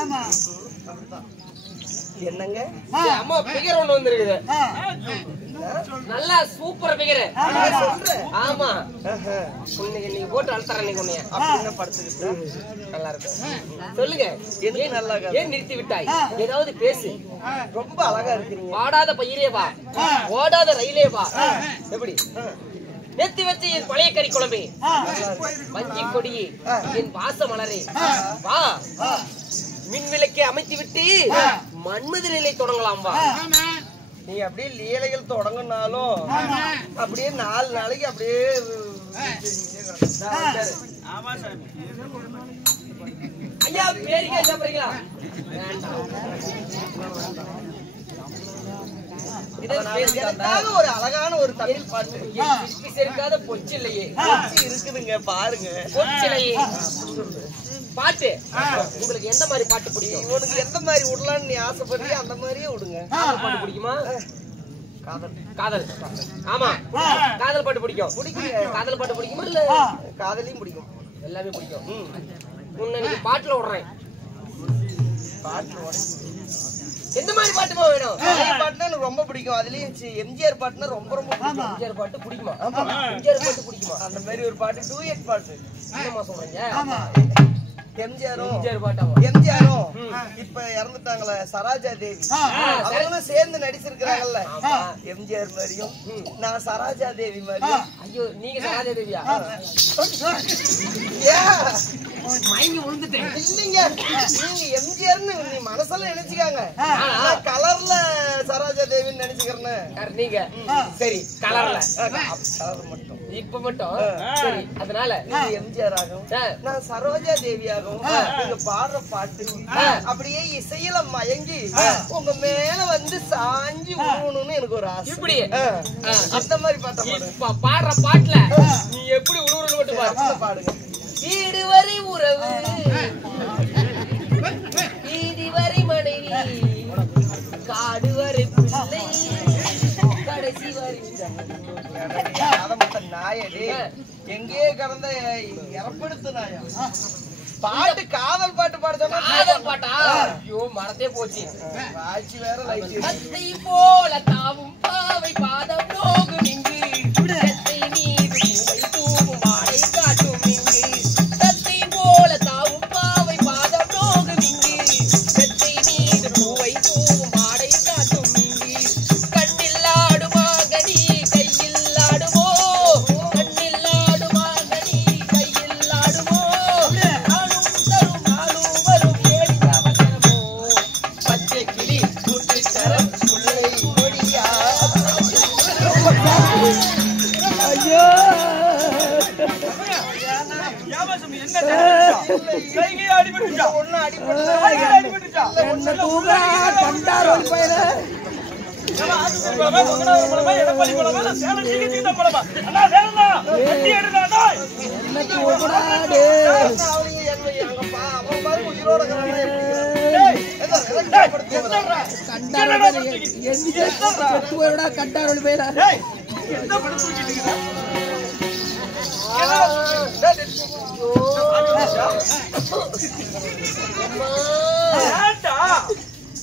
ஆமா என்னங்க அம்மா பிகர் ஒண்ணு வந்திருக்குது. நல்லா சூப்பர் பிகர். ஆமா இன்னைக்கு நீங்க போட்டு அழுத்தற நீங்க உன்னைய அப்படியே படுத்துக்கிட்டு நல்லா இருக்கு. சொல்லுங்க எனக்கு நல்லா ஏன் நிறுத்தி விட்டாய்? ஏதாவது பேசு. ரொம்ப அழகா இருக்கீங்க. ஆடாத பயிரே வா, ஓடாத ரயிலே வா. எப்படி நெத்தி வச்சு என் பழைய கறி குழம்பே, வஞ்சி கொடியே, என் வாச மலரே வா. மின் விளக்கை அமைத்து விட்டு மன்மத நிலை தொடங்கலாம் வா. நீ அப்படியே லீலைகள் தொடங்கினாலும் அப்படியே 4 நாளைக்கு அப்படியே ஐயா பேரிக்கா சாப்பிடுறீங்களா? இதற்காக ஒரு அழகான ஒரு தமிழ் பாட்டு சேர்க்காத பொச்சு இல்லையே இருக்குதுங்க பாருங்க. பொச்சிலையே பாட்டு. உங்களுக்கு எந்த மாதிரி பாட்டு பிடிக்கும்? உனக்கு எந்த மாதிரி விடலான்னு நீ ஆசைப்படுறியோ அந்த மாதிரியே விடுங்க. காதல் பாட்டு பிடிக்குமா? காதல் ஆமா காதல் பாட்டு பிடிக்கும். காதல் பாட்டு பிடிக்குமா இல்ல காதலையும் பிடிக்கும்? எல்லாமே பிடிக்கும். உன்னை நீங்க பாட்டுல விடுறேன். எந்த மாதிரி பாட்டுமா வேணும்? பாட்டுனா எனக்கு ரொம்ப பிடிக்கும். அதுலயும் எம்ஜிஆர் பாட்டுனா ரொம்ப ரொம்ப பிடிக்கும். எம்ஜிஆர் பாட்டு பிடிக்குமா? எம்ஜிஆர் பாட்டு பிடிக்குமா? அந்த மாதிரி ஒரு பாட்டு டூயட் பாட்டு என்னமா சொல்றீங்க? எம்ஜிஆரும் இப்ப இறந்துட்டாங்களே சரோஜா தேவி, அவங்களும் சேர்ந்து நடிச்சிருக்கிறாங்கல்ல. எம்ஜிஆர் மாதிரியும் நான் சரோஜா தேவி மாதிரியும். ஐயோ நீங்க சரோஜா தேவியா? மயங்கி விழுந்துட்டேன். இல்லைங்க, நீங்க எம்ஜிஆர்னு நீ மனசுல நினைச்சுக்காங்க. கலர்ல சரோஜா தேவின்னு நினைச்சுக்கிறேன்னு நீங்க. சரி கலர்ல கலர் மட்டும் இப்ப மட்டும் சரி. அதனால நீங்க எம்ஜிஆர் ஆகும், நான் சரோஜா தேவி ஆகும். நீங்க பாடுற பாட்டு அப்படியே இசையில மயங்கி உங்க மேல வந்து சாஞ்சி உழுவணும்னு எனக்கு ஒரு ஆசை. இப்படி அந்த மாதிரி பாட்ட பாடுற பாட்டுல நீ எப்படி உழுவுறன்னு மட்டும் பாடுங்க. வீடு வரை உறவு, வீதி வரை மனைவி, காடு வரை பிள்ளை, கடைசி வரை நாயடி எங்கேயே கடந்த இறப்படுத்து நாயா. பாட்டு காதல் பாட்டு பாட சொன்னா காதல் பாட்டா? ஐயோ மறந்தே போச்சு. ஆட்சி வேற லைட் கத்தை போல தாவும் பாவை பாதம் நோகும் இங்கு, கத்தை மீது பூவை தூவும் வாடை காட்டும் இங்கு. கத்தை போல தாவும் பாவை பாதம் நோகும் இங்கு, கத்தை மீது பூவை தூவும் வாடை காட்டும் இங்கு. கண்ணில் ஆடுமா கனி கையில் ஆடுமோ, கண்ணில் ஆடுமா கனி கையில் ஆடுமோ, நாளும் தரும் நாளும் வரும் ஏடி அவசரமோ, பச்சை கிளி கூட்டு தரம் முல்லை கொடியா. ஐயோ கண்டாரோடு போயிடா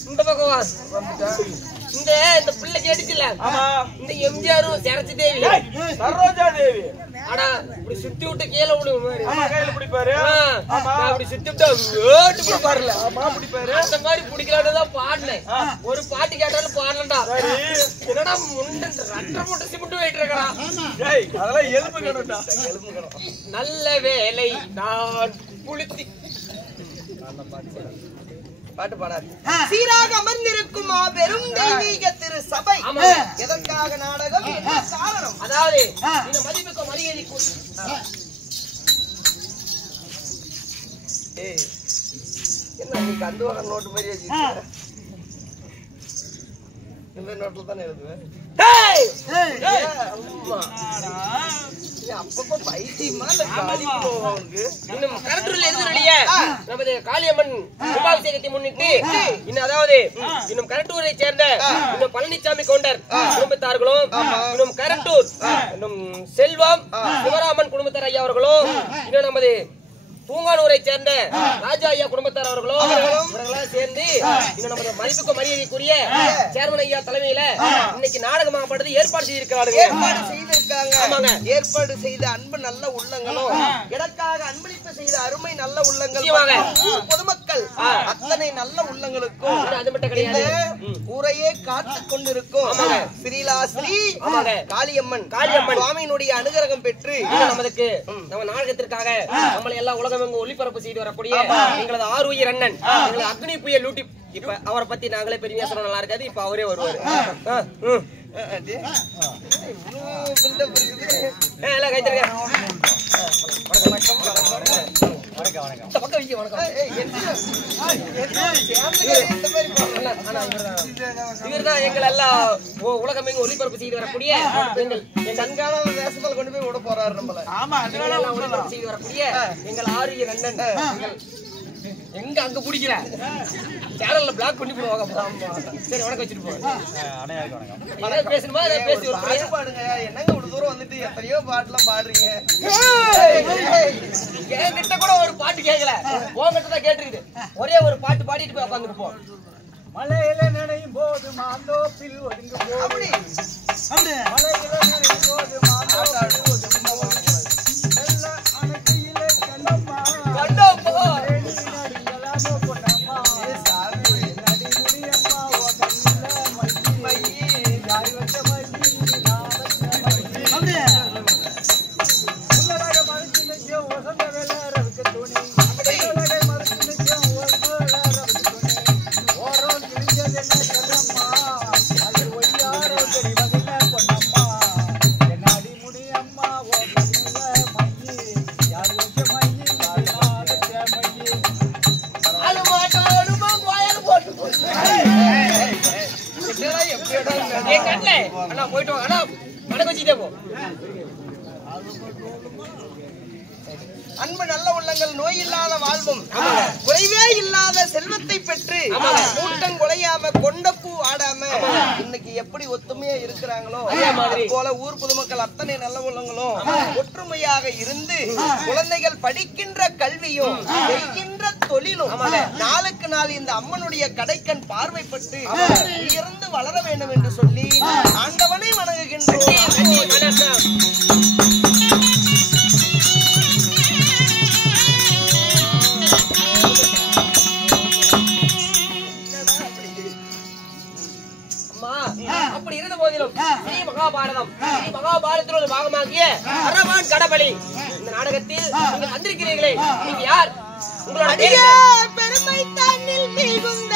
இந்த பக்கம் இந்த பிள்ளை கேட்டுச்சுல, இந்த எம்ஜிஆரும் சரசி தேவி சரோஜா தேவி ஆனா இப்படி சுத்தி விட்டு கீழே விடுவோம் மாதிரி கையில பிடிப்பாரு. அப்படி சுத்தி விட்டு பிடிப்பாருல பிடிப்பாரு. அந்த மாதிரி பிடிக்கலான்னு தான் பாடினேன். ஒரு பாட்டு கேட்டாலும் பாடலண்டா. என்னடா முண்டை ரெட்டரை மூட்டை சிமெண்ட் போயிட்டு இருக்கா? அதெல்லாம் எலும்பு கணும்டா. நல்ல வேலை நான் குளித்தி பாட்டு பாடாது. சீராக அமர்ந்திருக்கும் பெரும் தெய்வீக திரு சபை எதற்காக நாடகம், என்ன காரணம்? அதாவது இந்த மதிப்புக்கு மரியாதை என்ன நீ கந்துவகர் நோட்டு மாதிரி வச்சுக்கிற? இந்த நோட்டுல தானே எழுதுவேன். அப்பப்ப பைத்தியமா இன்னும் கரட்டூர்ல எழுதுறீங்க. நமது காளியம்மன் கும்பாபிஷேகத்தை முன்னிட்டு இன்னும் அதாவது இன்னும் கரட்டூரை சேர்ந்த இன்னும் பழனிசாமி கவுண்டர் குடும்பத்தார்களும், இன்னும் கரட்டூர் இன்னும் செல்வம் சிவராமன் குடும்பத்தார் ஐயா அவர்களும், இன்னும் நமது பூங்கானூரை சேர்ந்த ராஜா ஐயா குடும்பத்தார் அவர்களும் இன்னும் நமது மதிப்புக்கு மரியாதைக்குரிய சேர்மன் ஐயா தலைமையில இன்னைக்கு நாடகமாகப்பட்டது ஏற்பாடு செய்திருக்கிறார்கள். ஏற்பாடு செய்திருக்காங்க. ஏற்பாடு செய்த அன்பு நல்ல உள்ளங்களும் எனக்காக அன்பளிப்பு செய்த அருமை நல்ல உள்ளங்கள் பொதுமக்கள் அத்தனை நல்ல உள்ளங்களுக்கும் அது மட்டும் கிடையாது, ஊரையே காத்து கொண்டிருக்கும் ஸ்ரீலாஸ்ரீ காளியம்மன் சுவாமியினுடைய அனுகிரகம் பெற்று நமதுக்கு நம்ம நாடகத்திற்காக நம்மளை எல்லாம் உலகம் ஒளிபரப்பு செய்து வரக்கூடிய எங்களது ஆறுயிர் அண்ணன் எங்களது அக்னி புயல் லூட்டி. இப்ப அவரை பத்தி நாங்களே பெருமையா சொன்னா நல்லா இருக்காது. இப்ப அவரே வருவாரு. இவர்தான் எங்கள் எல்லாம் உலகம் எங்க ஒளிபரப்பு செய்து வரக்கூடிய என் கண்காணாத தேசத்துல கொண்டு போய் விட போறாரு நம்மள. ஒளிபரப்பு செய்து வரக்கூடிய எங்கள் ஆறுயிர் அண்ணன். எங்க அங்க பிடிக்கிற சேனல்ல பிளாக் பண்ணி போடுவாங்க. சரி வணக்கம் வச்சுட்டு போங்க. பேசணுமா பேசி பாடுங்க. என்னங்க இவ்வளவு தூரம் வந்துட்டு எத்தனையோ பாட்டுலாம் பாடுறீங்க. என்கிட்ட கூட ஒரு பாட்டு கேட்கல, உங்ககிட்ட தான் கேட்டிருக்குது. ஒரே ஒரு பாட்டு பாடிட்டு போய் உட்காந்துட்டு போ. மலையில நினையும் போது மாந்தோப்பில் ஒதுங்கு போது மலையில நினையும் போது மாந்தோப்பில் ஒதுங்கு போது நல்ல அணைக்கிலே கண்டம்மா கண்டம்மா நடிங்களாமோ பொன்னம்மா சாமி நடி முடியம்மா ஓ கண்ணில மையி யாரி வச்ச மையி நான் வச்ச மையி அப்படியே உள்ளடக மனசு நிச்சயம் வசந்த வேலை ரவிக்கு துணி உள்ளடக மனசு நிச்சயம் ஓர்மோல ரவிக்கு துணி ஓரோன் கிழிஞ்சது என்ன கண்டம்மா அது ஒய்யாரோ தெரி வகையில பொன்னம்மா என்னாடி முடியம்மா ஓ கண்ணில மையி யாரி வச்ச மையி நான் வச்ச மையி அது மாட்டோடுமா கோயில் போட்டு என் கண்ணில் அண்ணா போயிட்டு வாங்க. அண்ணா வணக்கம் வச்சுட்டே போ. அன்பு நல்ல உள்ளங்கள் நோய் இல்லாத வாழ்வும் குறைவே இல்லாத செல்வத்தை பெற்று கூட்டம் குலையாம கொண்ட பூ ஆடாம இன்னைக்கு எப்படி ஒத்துமையா இருக்கிறாங்களோ அது போல ஊர் பொதுமக்கள் அத்தனை நல்ல உள்ளங்களும் ஒற்றுமையாக இருந்து குழந்தைகள் படிக்கின்ற கல்வியும் செய்கின்ற தொழிலும் நாளுக்கு நாள் இந்த அம்மனுடைய கடைக்கண் பார்வைப்பட்டு உயர்ந்து வளர வேண்டும் என்று சொல்லி ஆண்டவனை வணங்குகின்றோம். அப்படி இருந்த போதிலும் ஸ்ரீ மகாபாரதத்தில் ஒரு பாகமாகிய அரவான் கடபலி இந்த நாடகத்தில் நீங்கள் வந்திருக்கிறீர்களே, நீங்க யார்? உங்களோட பெருமை தன்னில் மிகுந்த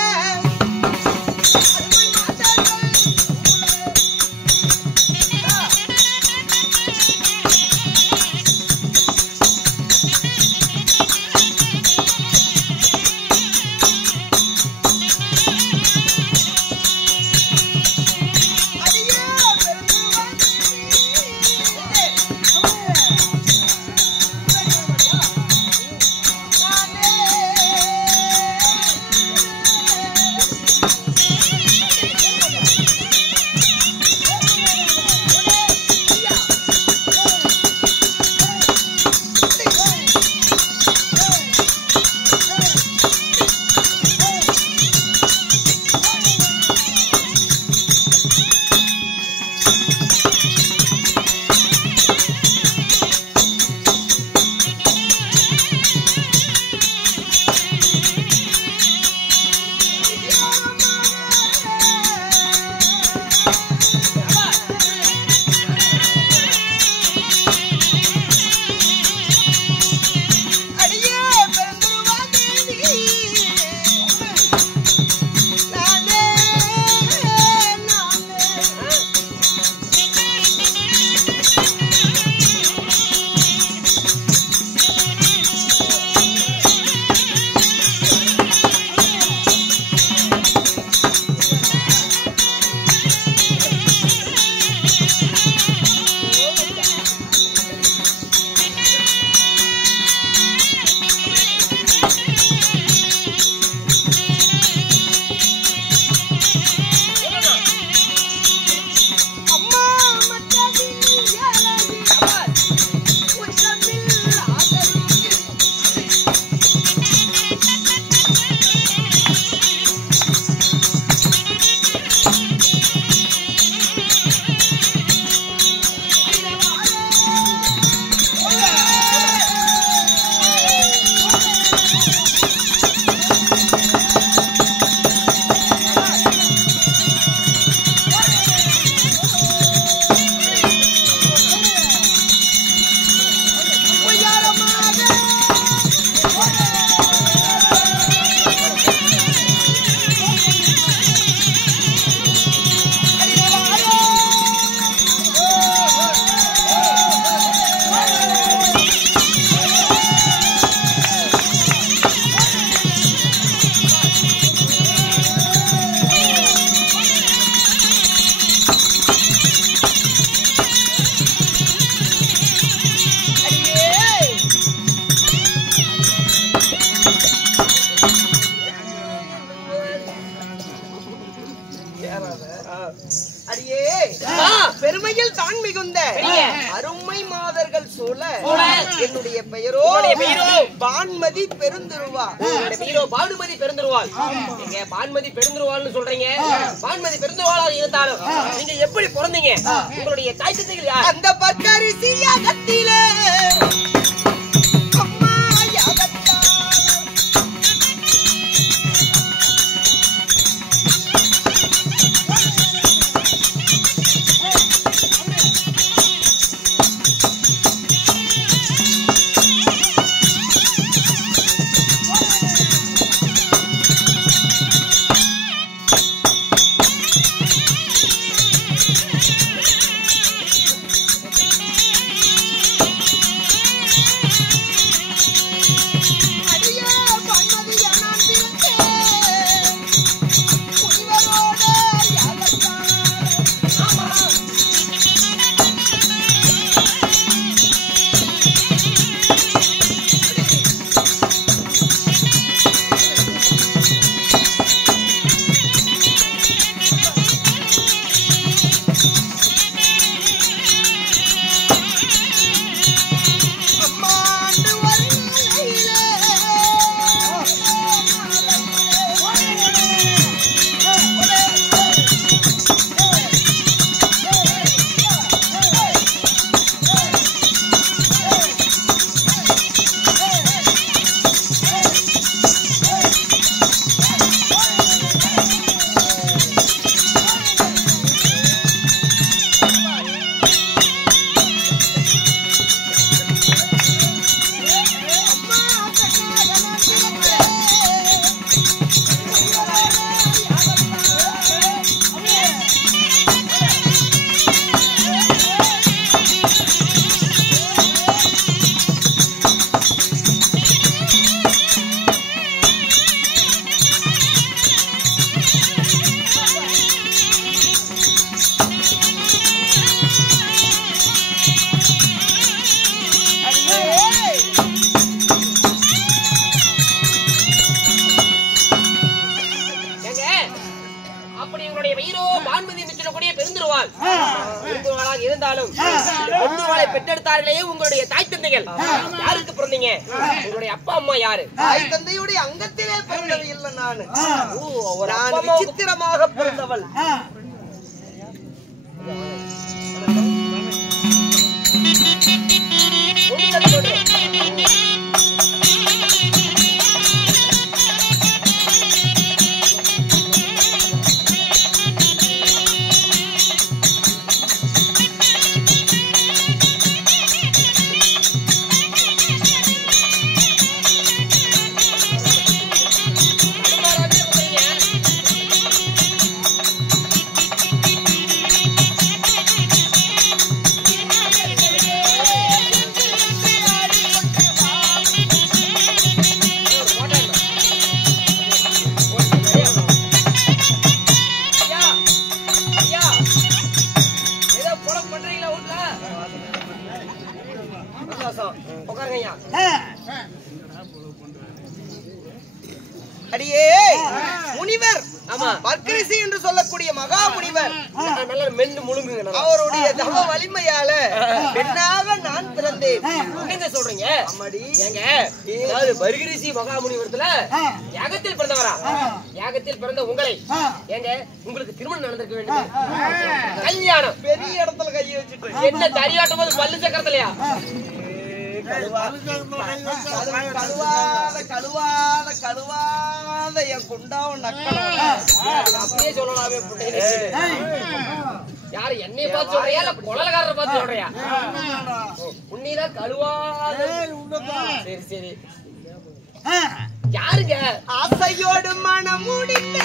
என்னுடைய பெயரோ பான்மதி பெருந்திருவா. பானுமதி பெருந்திருவாள். நீங்க பான்மதி பெருந்திருவாள்னு சொல்றீங்க. பான்மதி பெருந்திருவாளாக இருந்தாலும் நீங்க எப்படி பிறந்தீங்க? உங்களுடைய தாய் தந்தைகள் யார்? அந்த பக்கரிசி அகத்திலே அம்மா யாகத்தா இருந்தாலும் பெருந்திருவாளை பெற்றெடுத்தார்களே உங்களுடைய தாய் தந்தைகள் யாருக்கு பிறந்தீங்க? உங்களுடைய அப்பா அம்மா யாரு? தாய் தந்தையுடைய அங்கத்திலே பிறந்தவள் இல்ல நானு. நான் விசித்திரமாக பிறந்தவள். அடியே முனிவர், பர்கரிசி என்று சொல்லக்கூடிய மகா முனிவர் அவருடைய தவ வலிமையால பெண்ணாக நான் பிறந்தேன். என்ன சொல்றீங்க? பர்கரிசி மகா முனிவரத்துல யாகத்தில் பிறந்தவரா? யாகத்தில் பிறந்த உங்களை ஏங்க உங்களுக்கு திருமணம் நடந்திருக்க வேண்டும். கல்யாணம் பெரிய இடத்துல கையை வச்சுட்டு என்ன தரியாட்டும் போது பல்லு சக்கரத்துலயா? கழுவாத என் குண்டாவும் அப்படியே சொல்லலாமே. யாரு என்னைய பார்த்து சொல்றியா இல்ல குழலக்காரரை பார்த்து சொல்றியா? உன்னிதான் கழுவாத. சரி சரி, யாருங்க? ஆசையோடு மனம் முடிந்த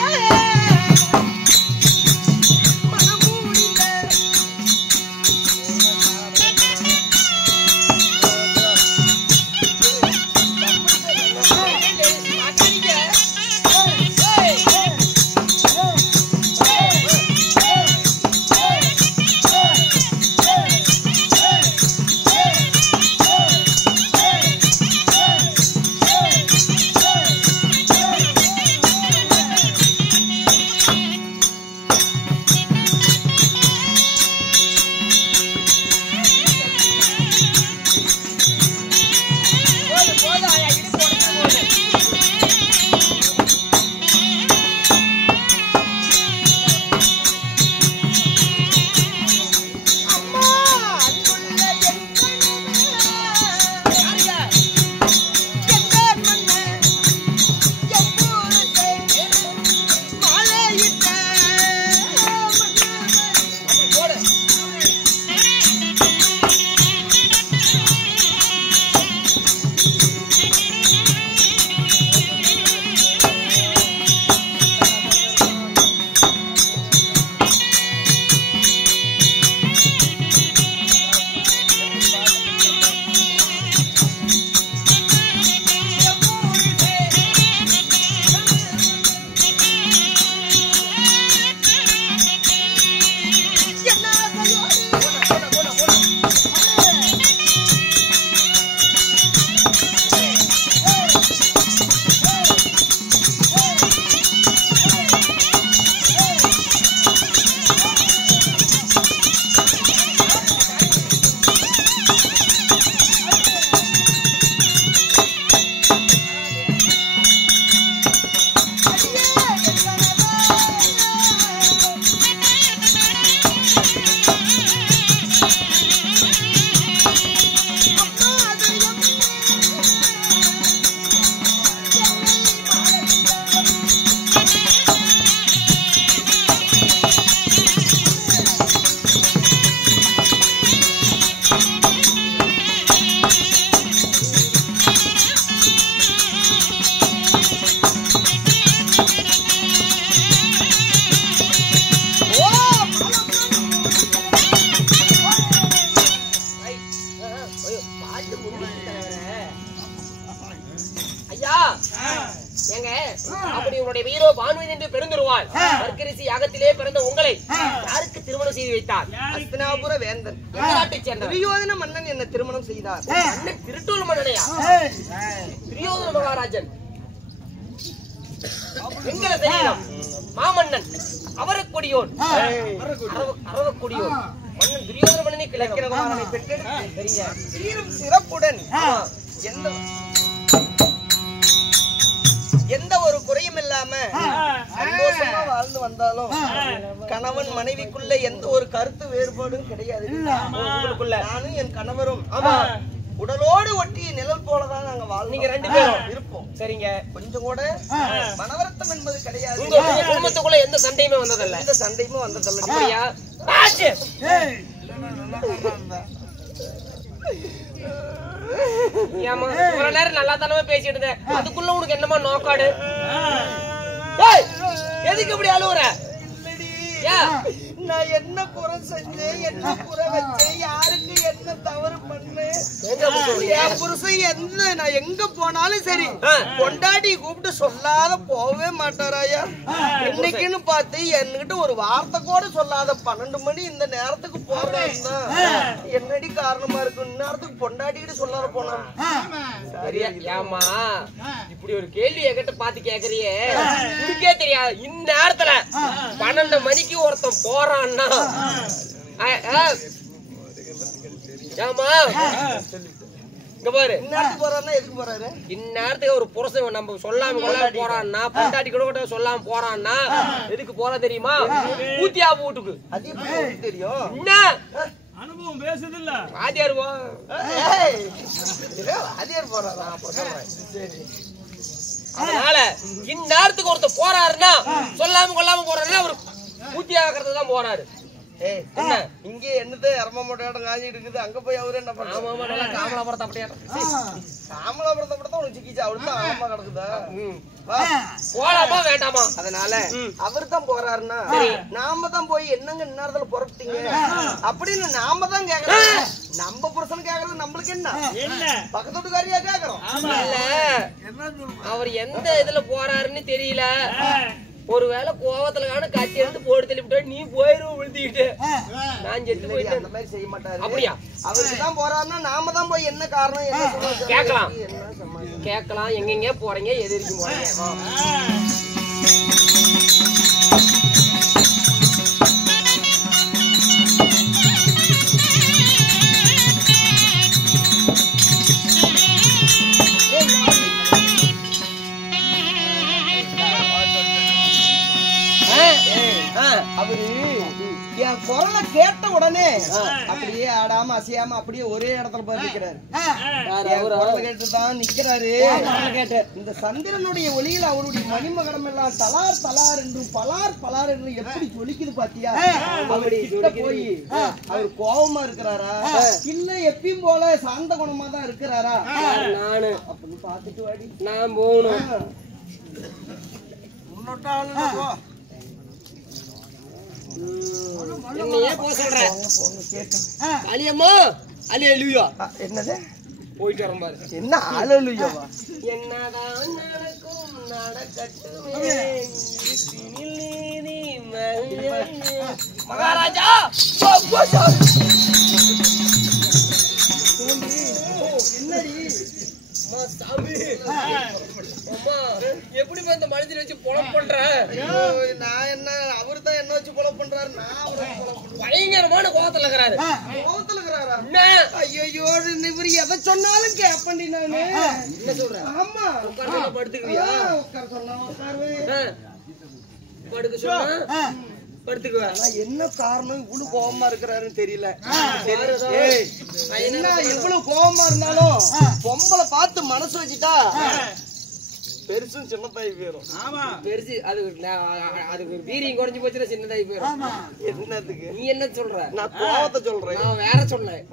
ஏங்க அப்படி உங்களுடைய வீரோ பானுவன் என்று பெருந்துருவாள் வர்க்கரிசி யாகத்திலே பிறந்த உங்களை யாருக்கு திருமணம் செய்து வைத்தார்? அஸ்தினாபுர வேந்தன் எந்த நாட்டைச் சேர்ந்தவர்? துரியோதன மன்னன் என்ன திருமணம் செய்தார். அண்ணன் திருட்டூர் மன்னனையா? துரியோதன மகாராஜன் எங்களை தெரியலாம். மாமன்னன் அவரக்கொடியோன் அரவக்கொடியோன் மன்னன் துரியோதன மன்னனை கிழக்கிரகுமாரனை பெற்றெடுத்து சரிங்க சீரும் சிறப்புடன் எந்த ஒரு குறையும் இல்லாம சந்தோஷமா வாழ்ந்து வந்தாலும் கணவன் மனைவிக்குள்ள எந்த ஒரு கருத்து வேறுபாடும் கிடையாது. உங்களுக்குள்ள நானும் என் கணவரும் உடலோடு ஒட்டி நிழல் போலதான் நாங்க வாழ்ந்து நீங்க 2 பேரும் இருப்போம். சரிங்க. கொஞ்சம் கூட மனவருத்தம் என்பது கிடையாது. உங்க குடும்பத்துக்குள்ள எந்த சண்டையுமே வந்ததில்ல? எந்த சண்டையுமே வந்ததில்லை. அப்படியா? ஏமா ஒரு நேரம் நல்லா தானே பேசிட்டு இருந்தேன், அதுக்குள்ள உனக்கு என்னமா நோக்காடு? எதுக்கு இப்படி அழுவுற? நான் என்ன குறை செஞ்சேன், என்ன குறை வச்சேன், யாருக்கு என்ன தவறு பண்ணேன்? என் புருஷன் நான் எங்க போனாலும் சரி கொண்டாடி கூப்பிட்டு சொல்லாத போகவே மாட்டாராயா. இன்னைக்குன்னு பார்த்து என்கிட்ட ஒரு வார்த்தை கூட சொல்லாத 12 மணி இந்த நேரத்துக்கு போறதா என்னடி காரணமா இருக்கு? இந்நேரத்துக்கு பொண்டாட்டிக்கிட்டு சொல்லாத போனா ஏமா இப்படி ஒரு கேள்வி என்கிட்ட பாத்து கேக்குறியே, உனக்கே தெரியாது இந்நேரத்துல 12 மணிக்கு ஒருத்தன் போறான்னா ஏமா இங்க பாரு, இந்நேரத்துக்கு போறாருன்னா எதுக்கு போறாரு? இந்நேரத்துக்கு ஒரு புருஷன் நம்ம சொல்லாம போறான்னா பொண்டாட்டி கூட சொல்லாம போறான்னா எதுக்கு போறா தெரியுமா? ஊத்தியா வீட்டுக்கு. அது எப்படி தெரியும்? என்ன அனுபவம் பேசுது இல்ல வாத்தியார் வாத்தியார் போறாரா? அதனால இந்நேரத்துக்கு ஒருத்தர் போறாருன்னா சொல்லாம கொள்ளாம போறாருன்னா அவரு ஊத்தி ஆகிறது தான் போறாரு. இங்க என்னது அரம மூட்டை இடம் காஞ்சிட்டு இருக்குது, அங்க போய் அவரு என்ன பண்றாரு? காமலாபுரத்தை அப்படியே காமலாபுரத்தை கூட தான் உனக்கு சிக்கிச்சா அவரு ஆமா கிடக்குதா? போலாமா வேண்டாமா? அதனால அவரு தான் போறாருன்னா நாம தான் போய் என்னங்க இந்நேரத்துல புறப்பட்டீங்க அப்படின்னு நாம தான் கேக்குறோம். நம்ம புருஷன் கேக்குறது நம்மளுக்கு என்ன? பக்கத்து வீட்டுக்காரியா கேக்குறோம். அவர் எந்த இதுல போறாருன்னு தெரியல. ஒருவேளை கோவத்துல காண கத்தி எடுத்து போட்டு தள்ளிவிட்டா நீ போயிரும் விழுத்திக்கிட்டு நான் செத்து போயிட்டு அந்த மாதிரி செய்ய மாட்டாரு. அப்படியா? அவருக்கு தான் போறாருன்னா நாம தான் போய் என்ன காரணம் என்ன கேட்கலாம் கேட்கலாம். எங்கெங்க போறீங்க, எது வரைக்கும் போறீங்க? அவரு என் குரலை கேட்ட உடனே அப்படியே ஆடாம அசையாம அப்படியே ஒரே இடத்துல போய் நிக்கிறாரு. குரலை கேட்டுதான் நிக்கிறாரு. இந்த சந்திரனுடைய ஒளியில் அவருடைய மணிமகடம் எல்லாம் தலார் தலார் என்றும் பலார் பலார் என்றும் எப்படி ஜொலிக்குது பாத்தியா? அவரு கிட்ட போய் அவர் கோபமா இருக்கிறாரா இல்ல எப்பயும் போல சாந்த குணமா தான் இருக்கிறாரா நானு அப்படின்னு பாத்துட்டு வாடி. நான் போகணும். என்னையே போக சொல்றேன். அலியம்மா அலியலுயா என்னது போயிட்டு வரோம் பாரு. என்ன அலலுயாவா? என்னதான் நடக்கும் நடக்கட்டுமே மகாராஜா. என்னடி சாமி அம்மா எப்படி இந்த மனுஷன் வச்சு பொழப்பு பண்ற? நான் என்ன அவரு தான் என்ன வச்சு கொலை பண்றாரு? நான் அவரை கொலை பண்றேன். பயங்கரமான கோவத்துல இருக்கிறாரு. கோவத்துல இருக்கிறாரா? ஐயோ இவர் எதை சொன்னாலும் கேப்பண்டி நானு. என்ன சொல்ற? ஆமா உட்கார்ந்து படுத்துக்கிறியா? உட்கார சொன்னா உட்காருவேன். படுக்க சொன்னா படுத்துக்குவேன். என்ன காரணம் இவ்வளவு கோபமா இருக்கிறாருன்னு தெரியல. என்ன இவ்வளவு கோபமா இருந்தாலும் பொம்பளை பார்த்து மனசு வச்சுட்டா பெருசும் சின்னதாகி போயிடும். ஆமா பெருசு அதுக்கு வீரியம் குறைஞ்சு போச்சுன்னா சின்னதாகி போயிடும். என்னத்துக்கு நீ என்ன சொல்ற? நான் கோவத்தை சொல்றேன். நான் வேற சொன்னேன்.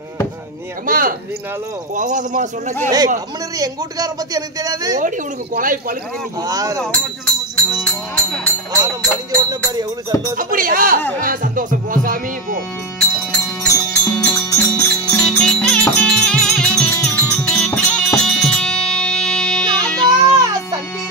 நீனாலும் கோவாதமா சொல்ல அம்மனரு எங்க வீட்டுக்கார பத்தி எனக்கு தெரியாது. ஓடி உனக்கு கொலாய் பழுக்குது. ஆலம் பழிஞ்ச உடனே பாரு எவ்வளவு சந்தோஷம். அப்படியா? சந்தோஷம் போ சாமி போ. சந்தி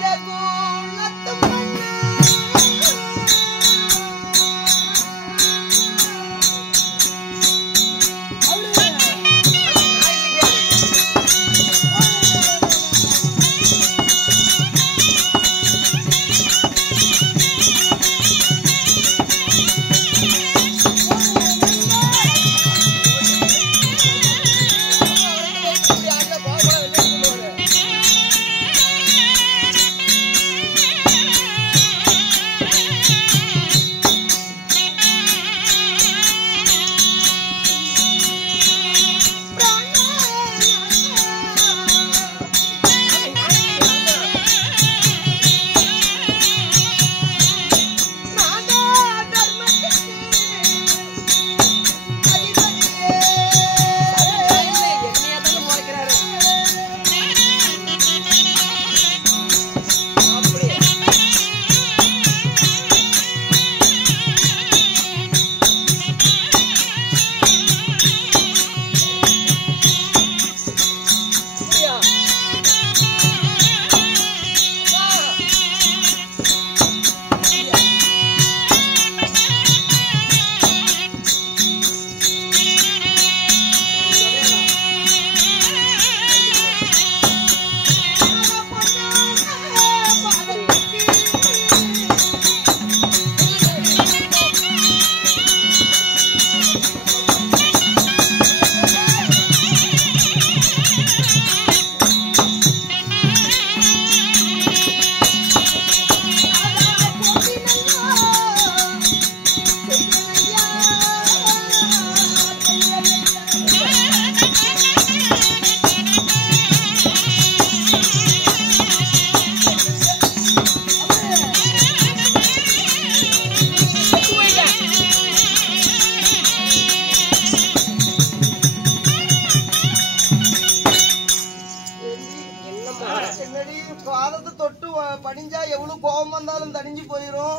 பணிஞ்சா எவ்வளவு கோபம் வந்தாலும் தணிஞ்சு போயிரும்.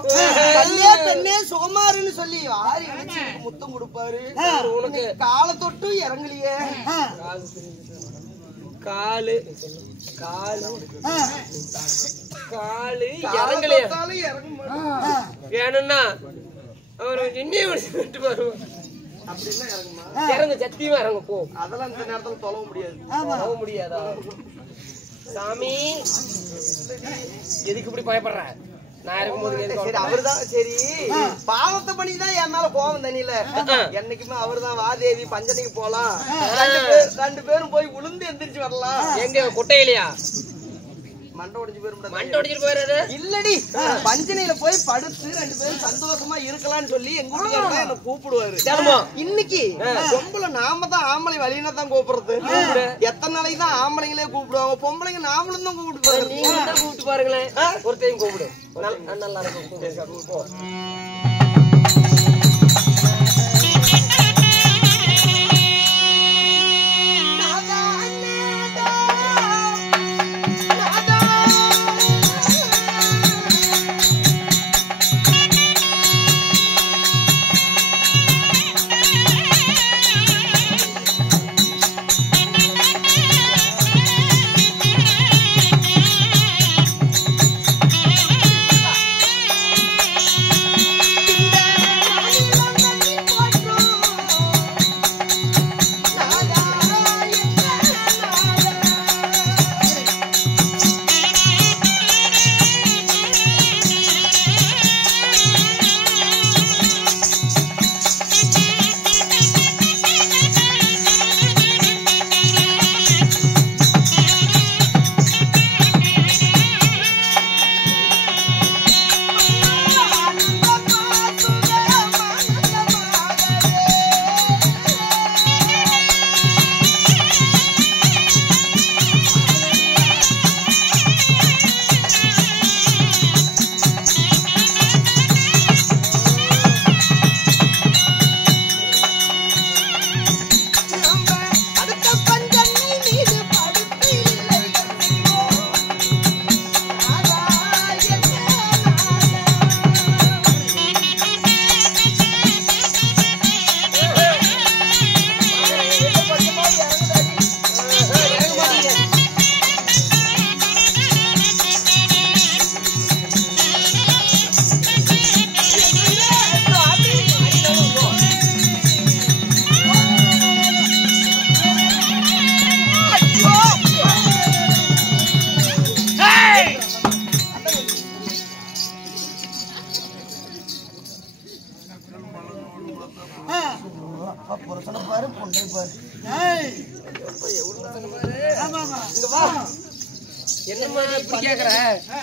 கல்லே பெண்ணே சுகமாருன்னு சொல்லி ஆரி அடிச்சு முத்தம் கொடுப்பாரு. உனக்கு காலை தொட்டு இறங்கலையே. காலு காலு காலு இறங்கலையா? இறங்க மாட்டேன். வேணும்னா அவர் இன்னும் விட்டு வருவோம். அப்படின்னா இறங்குமா? இறங்க சத்தியமா இறங்க போ. அதெல்லாம் இந்த நேரத்துல தொலைவ முடியாது. போக முடியாதா? சாமி எதுக்கு இப்படி பயப்படுற? நான் இருக்கும்போது சரி அவருதான் சரி பாவத்தை பண்ணிதான் என் மேல கோவம் தண்ணியில என்னைக்குமே அவருதான் வாதேவி பஞ்சனைக்கு போலாம். ரெண்டு பேரும் போய் உளுந்து எந்திரிச்சு வரலாம். எங்க குட்டையிலையா? மண்டை உடைஞ்சு போயிரும். மண்டை உடைஞ்சிட்டு போயிடாது இல்லடி பஞ்சனையில போய் படுத்து ரெண்டு பேரும் சந்தோஷமா இருக்கலாம்னு சொல்லி எங்க வீட்டுக்காரர் என்ன கூப்பிடுவாரு. இன்னைக்கு பொம்பளை நாம தான் ஆம்பளை வழியினா தான் கூப்பிடுறது. எத்தனை நாளைக்கு தான் ஆம்பளைங்களே கூப்பிடுவாங்க, பொம்பளைங்க நாமளும் தான் கூப்பிட்டு நீங்க தான் கூப்பிட்டு பாருங்களேன். ஒருத்தையும் கூப்பிடு. நல்லா இருக்கும்.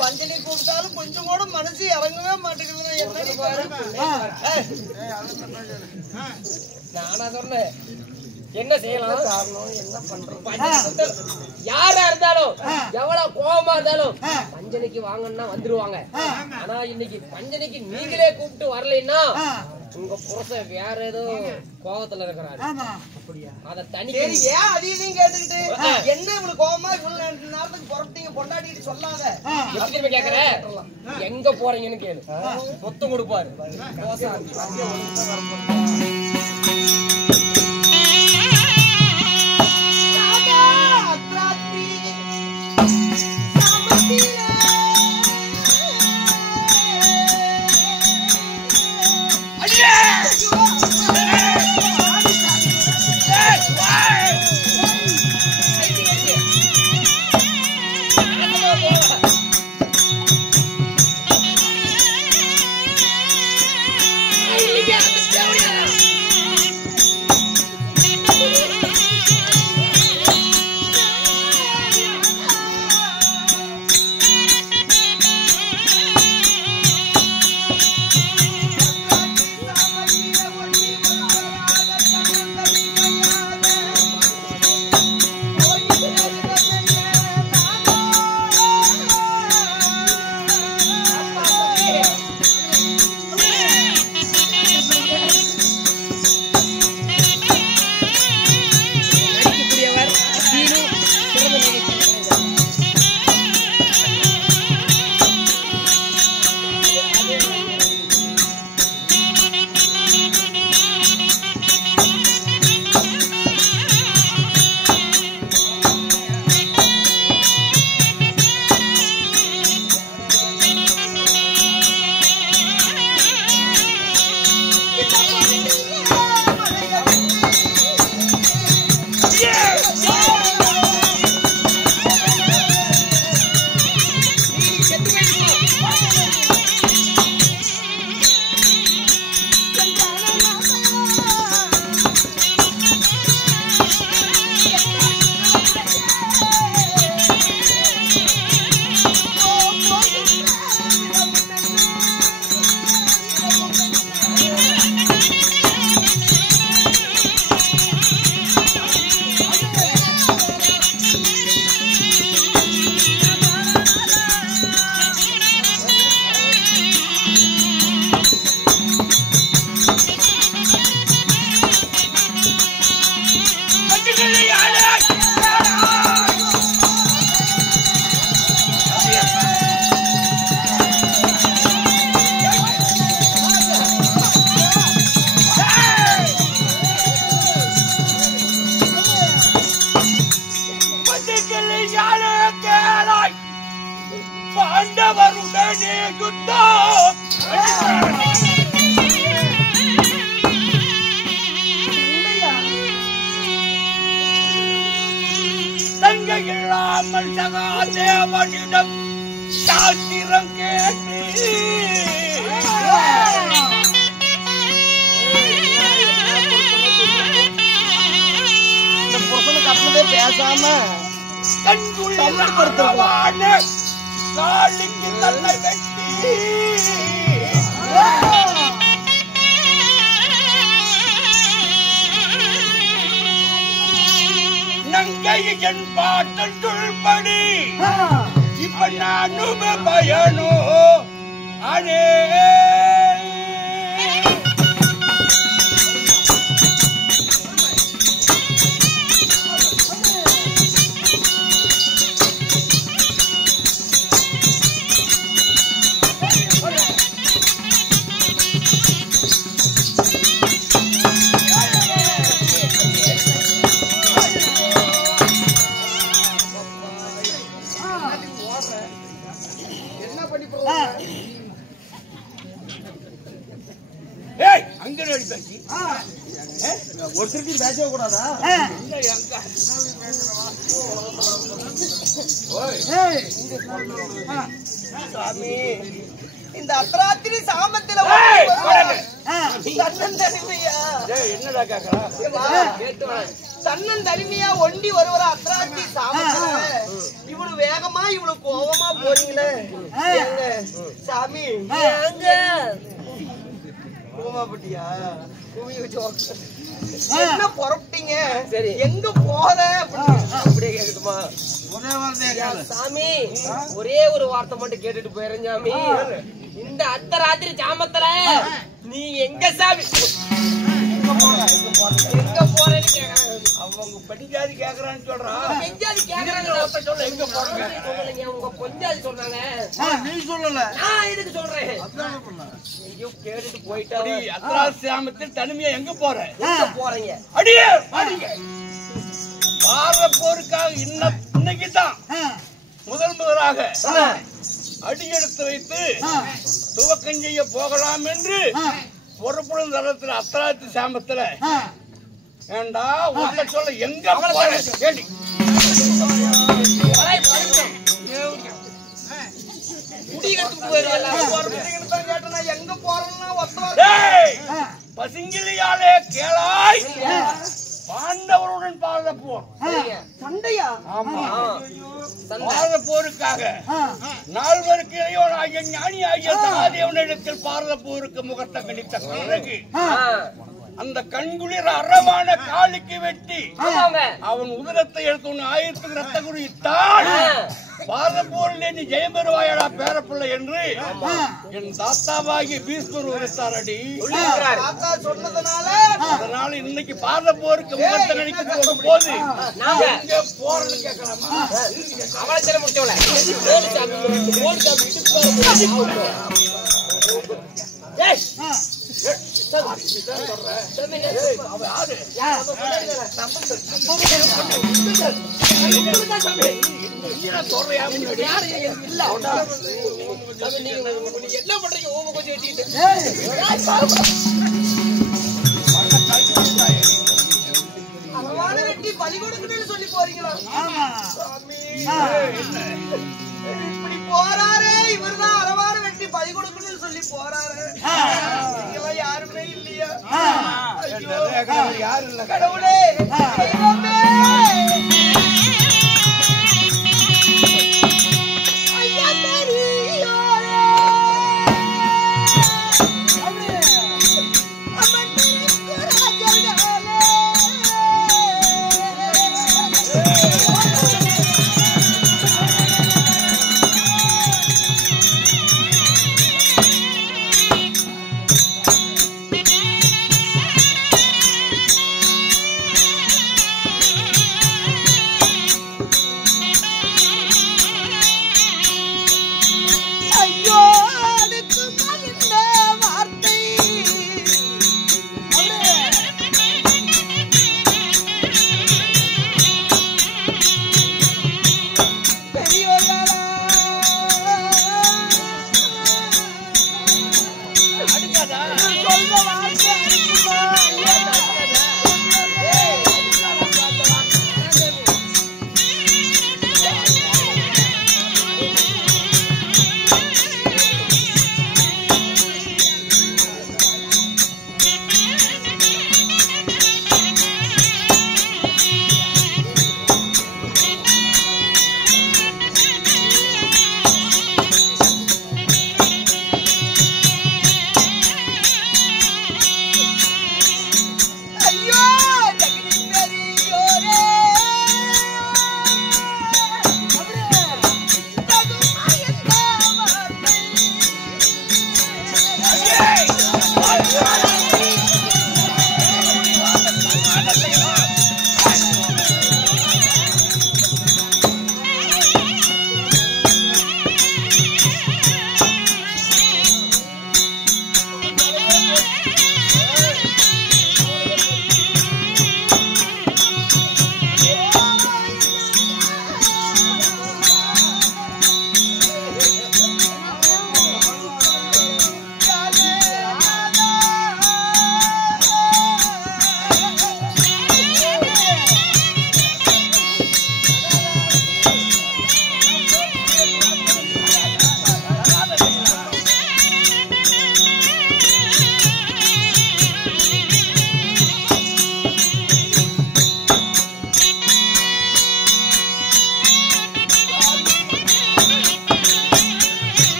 பஞ்சனி கூப்பிட்டாலும் கொஞ்சம் கூட மனசு இறங்கவே மாட்டேங்குது. நானா சொன்னேன் என்ன செய்யலாம், என்ன பண்றோம்? யாரா இருந்தாலும் எவ்வளவு கோபமா இருந்தாலும் பஞ்சனைக்கு வாங்கன்னா வந்துருவாங்க. ஆனா இன்னைக்கு பஞ்சனைக்கு நீங்களே கூப்பிட்டு வரலைன்னா உங்க புருஷன் வேற ஏதோ கோபத்துல இருக்கிறாரு. அத தனி ஏன் அதையும் கேட்டுக்கிட்டு என்ன இவ்வளவு கோபமா இவ்வளவு நேரத்துக்கு புறப்பட்டீங்க பொண்டாட்டிட்டு சொல்லாத. எப்படி கேக்குற? எங்க போறீங்கன்னு கேளு, மொத்தம் கொடுப்பாரு. தங்க இல்லாமல் சகாதேவனிடம் சாத்திரம் கேட்டு இந்த புருஷனுக்கு அப்பவே பேசாம கண்குள்ளான நாளைக்கு தன்னை வெட்டி நங்கையின் பாட்டொள்படி இப்ப நானும் பயனோ அடே அங்கனடி பேசி ஒருத்தருக்கு பேசவே கூடாதா? சாமி, இந்த அர்த்தராத்திரி சாமத்துல தன்னன் தனிமையா என்னடா கேக்குறா தன்னன் தனிமையா ஒண்டி வருவர அர்த்தராத்திரி சாமத்துல இவ்வளவு வேகமா இவ்வளவு கோவமா போறீங்களே ஏங்க சாமி? கோமாப்பட்டியா குவி வச்சு என்ன புறப்பட்டீங்க? சரி, எங்க போற அப்படியே கேக்குதுமா? சாமி ஒரே ஒரு வார்த்தை மட்டும் கேட்டுட்டு போயிடுறேன் சாமி. இந்த அர்த்தராத்திரி ஜாமத்துல நீ எங்க சாமி எங்க போறேன்னு கேக்குறாங்க. அவங்க படிக்காது கேக்குறான்னு சொல்றான். பெஞ்சாதி கேக்குறாங்க. சொல்ல எங்க போறாங்க சொல்லலைங்க, உங்க பொஞ்சாதி சொன்னாங்க. நீ சொல்லல, நான் எதுக்கு சொல்றேன்? ஐயோ கேட்டுட்டு போயிட்டா. அத்ராசியாமத்தில் தனிமையா எங்க போற? எங்க போறீங்க? அடியே அடிங்க பாரத போருக்காக இன்னைக்குதான் முதலாக அடியெடுத்து வைத்து துவக்கம் செய்ய போகலாம் என்று பொறுப்புடன் தரத்துல அத்ராசி சாமத்துல ஏண்டா உங்க சொல்ல எங்க போற கேள்வி எங்க போறேன்னா பசிங்கிலியாலே கேளாய் பாண்டவருடன் பாரத போர் சண்டையா? ஆமா பாரத போருக்காக நால்வருக்கு இறைவன் ஆகிய ஞானி ஆகிய சகாதேவனிடத்தில் பாரத போருக்கு முகத்தை கணித்த பிறகு அந்த கண்குளிர் அறவான காலுக்கு வெட்டி அவன் உதரத்தை எடுத்து 1000 ரத்த குறித்தான் பாரத போரிலே நீ ஜெயம் பெறுவாயடா பேரப்பிள்ளை என்று என் தாத்தாவாகி பீஷ்மர் உரைத்தாரடி. தாத்தா சொன்னதுனால அதனால இன்னைக்கு பாரத போருக்கு முகத்தை கணிக்க போகும் போது எங்க போறன்னு கேட்கலாமா? அவளை முடிச்சவள என்ன பண்றீங்க? ஓம கொஞ்சம் வெட்டிட்டு அறவான வெட்டி பலி கொடுக்கணும்னு சொல்லி போறீங்களா? சாமி, இப்படி போறாரே, இவர்தான் அறவான வெட்டி பலி கொடுக்கணும்னு சொல்லி போறாரு. நீங்களாம் யாருமே இல்லையா? யாரு இல்ல கடவுளே, தெய்வமே, ஐயா பெரியோரே, அமர்ந்திருக்கு ராஜர்களே,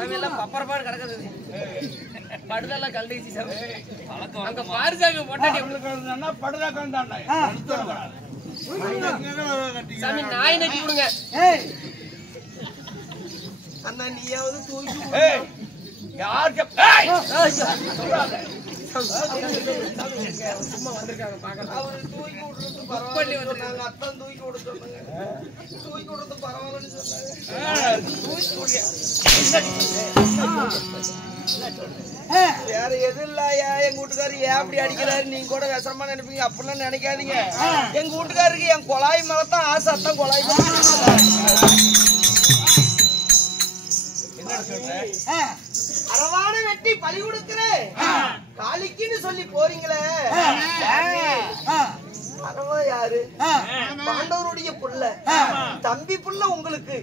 சாமி எல்லாம் பப்பரப்பாடு கிடக்குது. படுதெல்லாம் கழட்டிச்சு சாமி. அங்க பாரு சாமி பொட்டாட்டி படுதா கண்டாண்டா சாமி நாய் நட்டி விடுங்க. அண்ணா நீயாவது தூக்கி யார் சும்மா வந்திருக்காங்க பாக்கலாம். அவரு தூக்கி விடுறது பரவாயில்ல சொன்னாங்க. அத்தான் தூக்கி விட சொன்னாங்க. தூக்கி விடுறது பரவாயில்லன்னு சொன்னாங்க. வேற எது இல்லையா எங்க வீட்டுக்காரரு ஏன் அப்படி அடிக்கிறாரு நீங்க கூட விஷமா நினைப்பீங்க. அப்படிலாம் நினைக்காதீங்க. எங்க வீட்டுக்காரருக்கு என் குழாய் மேலதான் ஆசை. அத்தான் குழாய் அரவான வெட்டி பலி கொடுக்கிறேன் காளிக்குன்னு சொல்லி போறீங்களே. அரவா யாரு? பாண்டவருடைய புள்ள. தம்பி புள்ள உங்களுக்கு.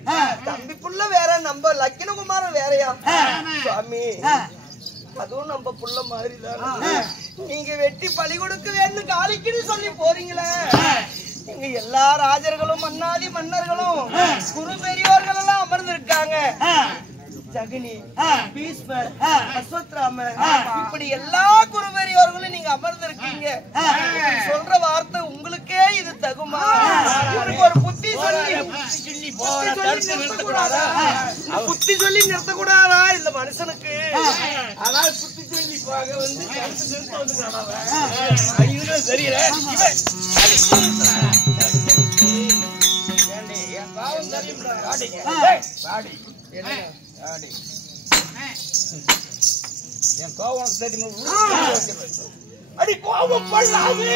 தம்பி புள்ள வேற, நம்ம லக்கினகுமாரன் வேறையா? சுவாமி அதுவும் நம்ம புள்ள மாதிரிதான். நீங்க வெட்டி பலி கொடுக்க வேண்டும் காளிக்குன்னு சொல்லி போறீங்களே. இங்க எல்லா ராஜர்களும் மன்னாதி மன்னர்களும் குரு பெரியோர்கள் எல்லாம் அமர்ந்திருக்காங்க. ஜகனி, பீஷ்மர், அஸ்வத்ராமர் இப்படி எல்லா குரு பெரியோர்களும் நீங்க அமர்ந்திருக்கீங்க. சொல்ற வார்த்தை உங்களுக்கே இது தகுமா? ஒரு புத்தி சொல்லி நிறுத்தக்கூடாதா இந்த மனுஷனுக்கு? ஆனால் புத்தி சொல்லி போக வந்து தெரியல. என் பாவம் தெரியும். என் கோவம் தெரியுமா? அடி கோபம் கொள்ளாதே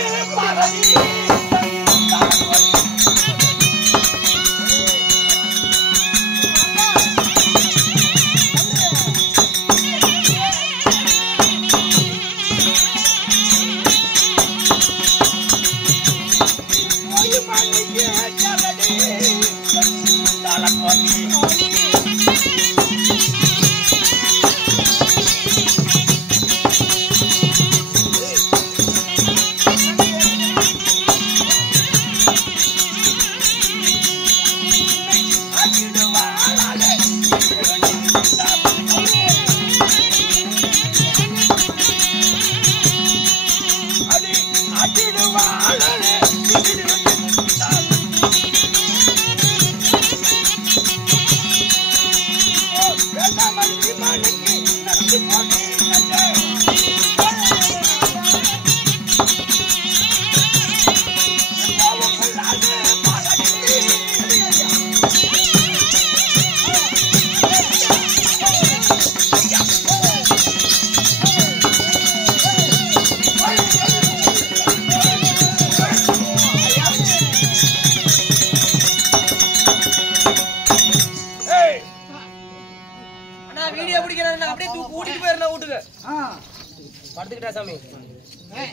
படுத்துக்கிட்டா சாமி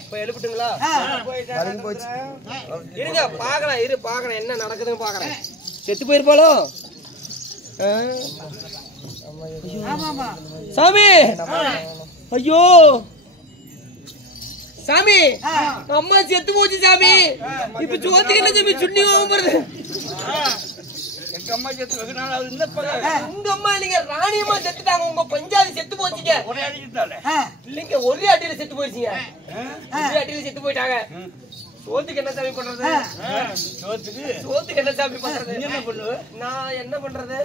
இப்ப எழுப்பிட்டுங்களா? இருங்க பாக்கலாம், இரு பாக்கலாம் என்ன நடக்குதுன்னு பாக்குறேன். செத்து போயிருப்பாளோ சாமி? ஐயோ சாமி அம்மா செத்து போச்சு சாமி. இப்ப சோத்துக்கு என்ன சாமி சுண்ணி போறது? எங்க அம்மா செத்து வெகு நாள் ஆகுது. உங்க அம்மா இல்லைங்க, ராணியம்மா செத்துட்டாங்க. உங்க பஞ்சாதி செத்து போச்சுங்க. ஒரே அடிக்கிட்டாலே இல்லைங்க, ஒரே அடியில செத்து போயிடுச்சுங்க. ஒரே அடியில செத்து போயிட்டாங்க. சோத்துக்கு என்ன சாமி பண்றது? சோத்துக்கு என்ன சாமி பண்றது? என்ன பண்ணுவ? நான் என்ன பண்றது?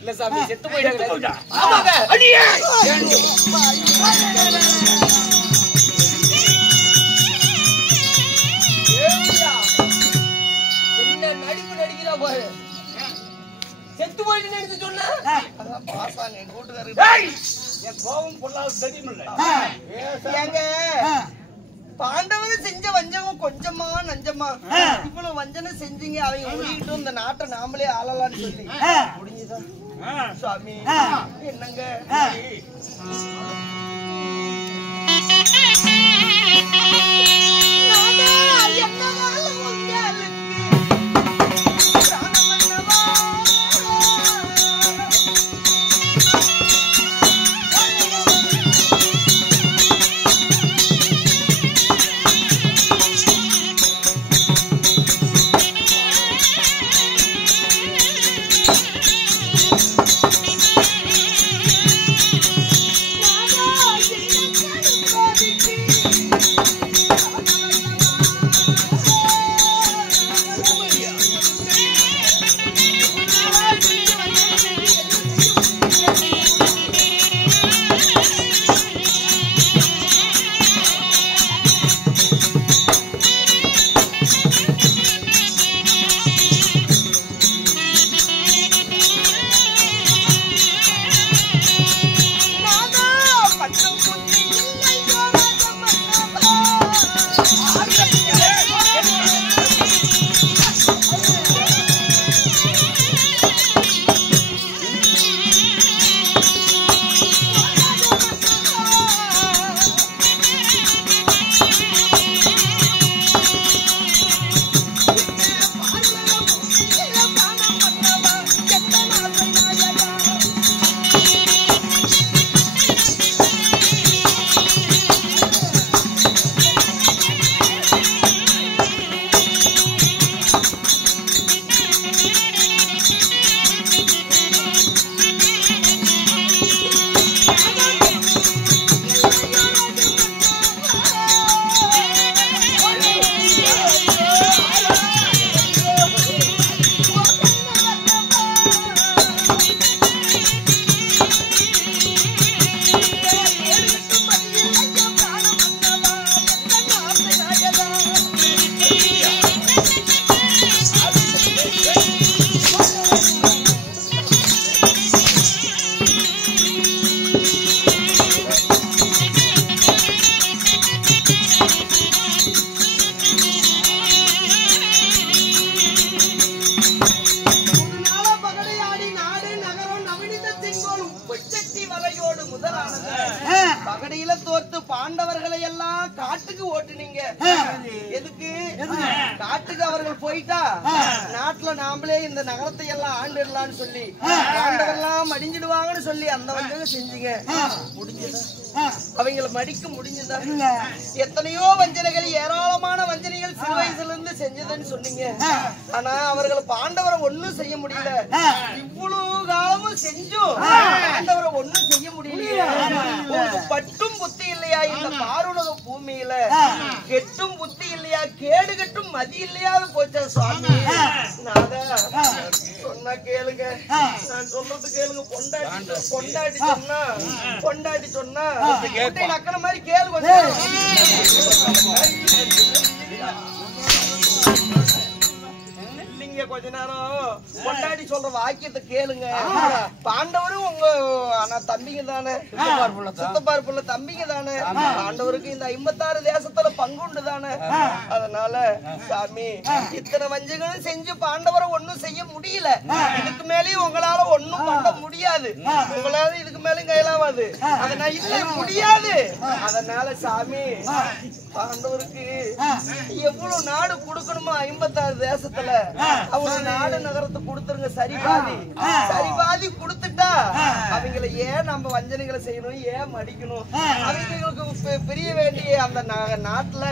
இல்ல சாமி செத்து போயிட்டாங்க. ஆமாங்க. அடியே என்ன நடிப்பு நடிக்கிறா பாரு. செத்து போயிட்டு நடிச்சு சொன்னா என் கூட்டுக்காரர் என் கோபம் பொல்லாது தெரியுமில்ல. ஏங்க பாண்டவர் செஞ்ச வஞ்சகம் கொஞ்சமா நஞ்சமா? இவ்வளவு வஞ்சனை செஞ்சீங்க. அவங்க ஒழிக்கிட்டு இந்த நாட்டை நாமளே ஆளலான்னு சொல்லி முடிஞ்சுதான் சுவாமி. என்னங்க சண்டையில தோர்த்து பாண்டவர்களை எல்லாம் காட்டுக்கு ஓட்டுனீங்க. எதுக்கு? காட்டுக்கு அவர்கள் போயிட்டா நாட்டுல நாமளே இந்த நகரத்தை எல்லாம் ஆண்டுடலாம்னு சொல்லி பாண்டவர்லாம் மடிஞ்சிடுவாங்கன்னு சொல்லி அந்த வஞ்சனை செஞ்சீங்க. முடிஞ்சதா? அவங்கள மடிக்க முடிஞ்சதா? எத்தனையோ வஞ்சனைகள், ஏராளமான வஞ்சனைகள் சிறு வயசுல இருந்து செஞ்சதுன்னு சொன்னீங்க. ஆனா அவர்களை பாண்டவரை ஒண்ணும் செய்ய முடியல. இவ்வளவு காலமும் செஞ்சும் பாண்டவரை ஒண்ணும் செய்ய முடியலையே. உங்களுக்கு பட்டும் புத்தி இல்லையா? இந்த பாருலக பூமியில கெட்டும் புத்தி இல்லையா? கேடு கட்டும் மதி இல்லையாவது போச்சா சுவாமி? சொன்னா கேளுங்க, நான் சொல்றது கேளுங்க. பொண்டாட்டி சொன்னா நக்கன மாதிரி கேளு. இல்லைங்க, கொஞ்ச நேரம் பொண்டாட்டி சொல்ற வாக்கியத்தை கேளுங்க. பாண்டவரும் உங்க தம்பிங்க தானே, சித்தப்பார் புள்ள தம்பிங்க தானே. பாண்டவருக்கு இந்த 56 தேசத்துல பங்குண்டு தானே. அதனால சாமி இத்தனை வஞ்சங்களும் செஞ்சு பாண்டவரை ஒண்ணும் செய்ய முடியல. இதுக்கு மேலேயும் உங்களால ஒண்ணும் பண்ண முடியாது. உங்களால இதுக்கு மேலும் கையிலாவாது. அதனால இல்ல முடியாது. அதனால சாமி பாண்டவருக்கு எவ்வளவு நாடு கொடுக்கணுமோ 56 தேசத்துல அவங்க நாடு நகரத்தை கொடுத்துருங்க. சரிபாதி கொடுத்துட்டா அவங்களை ஏன் நம்ம வஞ்சனைகளை செய்யணும், ஏன் மடிக்கணும்? அவங்களுக்கு பிரிய வேண்டிய அந்த நாட்டுல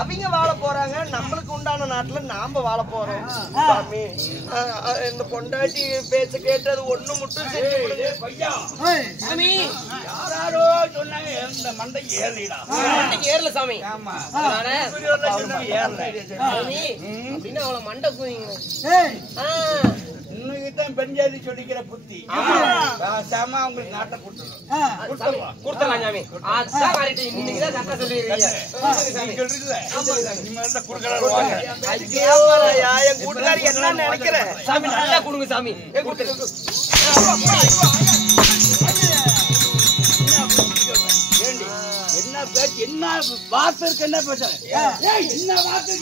அவங்க வாழ போறாங்க, நம்மளுக்கு உண்டான நாட்டுல நாம வாழ போறோம். சாமி இந்த பொண்டாட்டி பேச்ச கேட்டு அது ஒண்ணு மட்டும் செஞ்சு கொடுங்க. யாரோ சொன்னாங்க இந்த மண்டை ஏறலடா. மண்டைக்கு ஏறல சாமி. ஆமா அப்படின்னு அவளை மண்டை கூவிங்க. இன்னும் பெண் ஜாதி சொல்லிக்கிற புத்தி சாமா உங்களுக்கு நாட்டை கொடுத்துடலாம் சாமி. அதான் கரெக்ட். இன்னைக்குதான் சட்டை சொல்லிடுறீங்க. என் கூட்டுக்காரி என்ன நினைக்கிறேன் சாமி? நல்லா கொடுங்க சாமி. என்ன பேச்சு, என்ன வார்த்தை இருக்கு, என்ன பேச என்ன வார்த்தை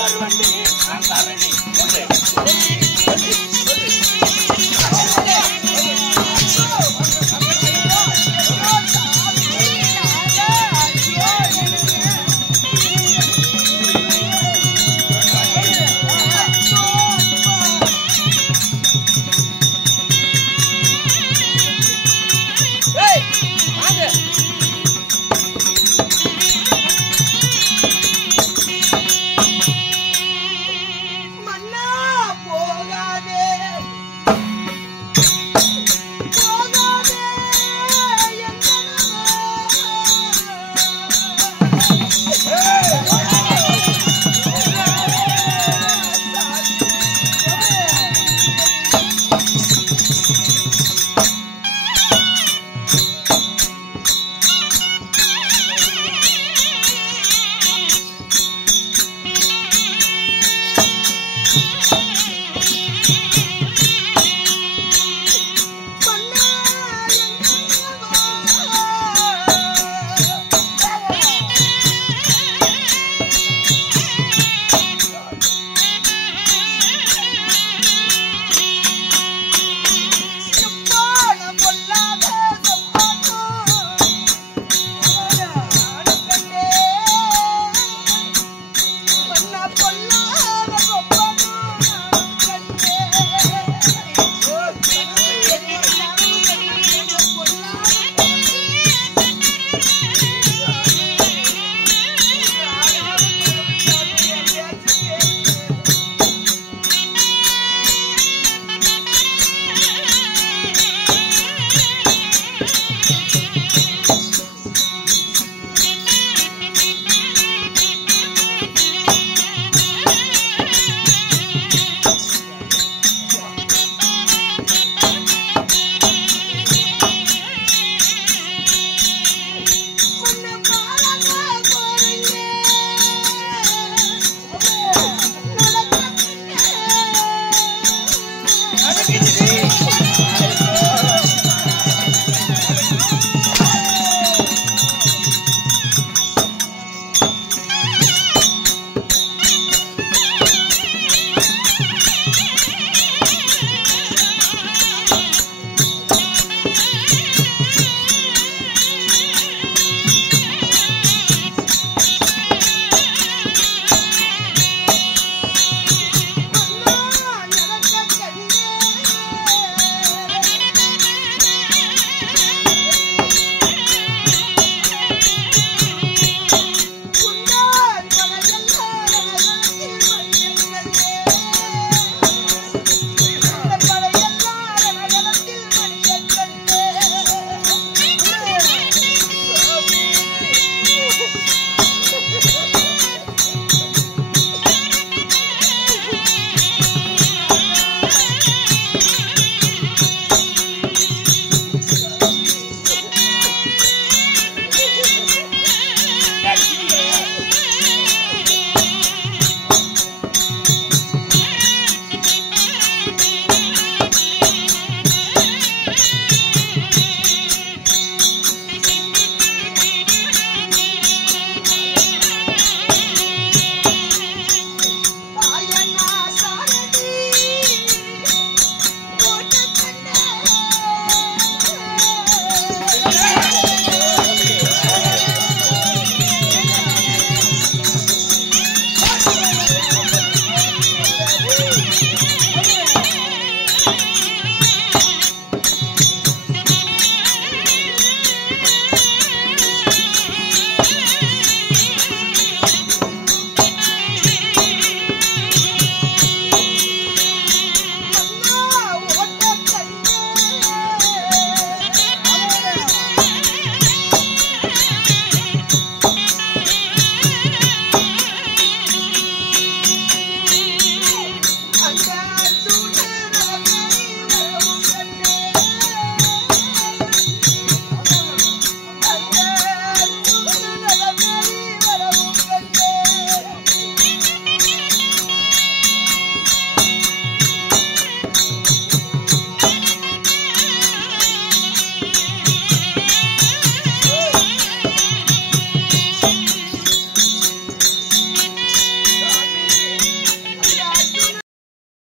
வருவண்டி